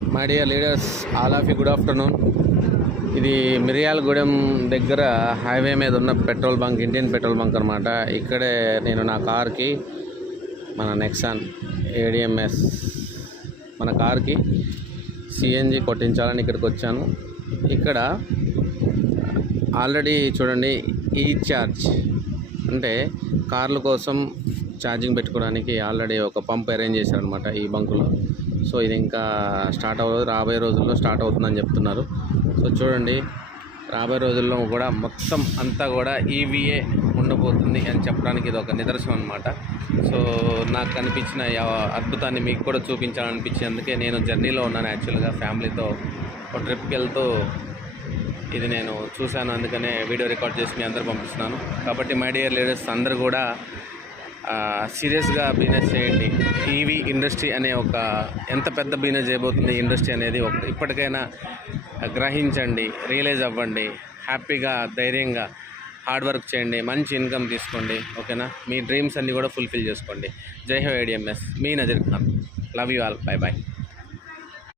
My dear leaders, all of you good afternoon. ఇది మిర్యాలగూడెం దగ్గర highway మీద ఉన్న petrol bunk, Indian petrol bunk అనమాట. ఇక్కడే నేను నా కార్కి, మన నెక్సాన్ ADMS మన కార్కి CNG కొట్టించాలని ఇక్కడికి వచ్చాను. ఇక్కడ ఆల్రెడీ చూడండి, ఈ ఛార్జ్ అంటే కార్ల కోసం ఛార్జింగ్ పెట్టుకోవడానికి ఆల్రెడీ ఒక పంప్ అరేంజ్ చేశారనమాట ఈ బంకులో. సో ఇది ఇంకా స్టార్ట్ అవ్వదు, రాబోయే రోజుల్లో స్టార్ట్ అవుతుందని చెప్తున్నారు. సో చూడండి, రాబోయే రోజుల్లో కూడా మొత్తం అంతా కూడా EVA ఉండబోతుంది అని చెప్పడానికి ఇది ఒక నిదర్శనం అనమాట. సో నాకు కనిపించిన అద్భుతాన్ని మీకు కూడా చూపించాలనిపించి, అందుకే నేను జర్నీలో ఉన్నాను. యాక్చువల్గా ఫ్యామిలీతో ఒక ట్రిప్కి వెళ్తూ ఇది నేను చూశాను, అందుకనే వీడియో రికార్డ్ చేసి మీ అందరూ పంపిస్తున్నాను. కాబట్టి మై డియర్ లీడర్స్, అందరూ కూడా సీరియస్గా బిజినెస్ చేయండి. EV ఇండస్ట్రీ అనే ఒక ఎంత పెద్ద బిజినెస్ చేయబోతుంది ఇండస్ట్రీ అనేది ఇప్పటికైనా గ్రహించండి, రియలైజ్ అవ్వండి. హ్యాపీగా, ధైర్యంగా హార్డ్ వర్క్ చేయండి, మంచి ఇన్కమ్ తీసుకోండి. ఓకేనా? మీ డ్రీమ్స్ అన్నీ కూడా ఫుల్ఫిల్ చేసుకోండి. జై హో ADMS, మీ Nazar Khan. Love you all. Bye bye.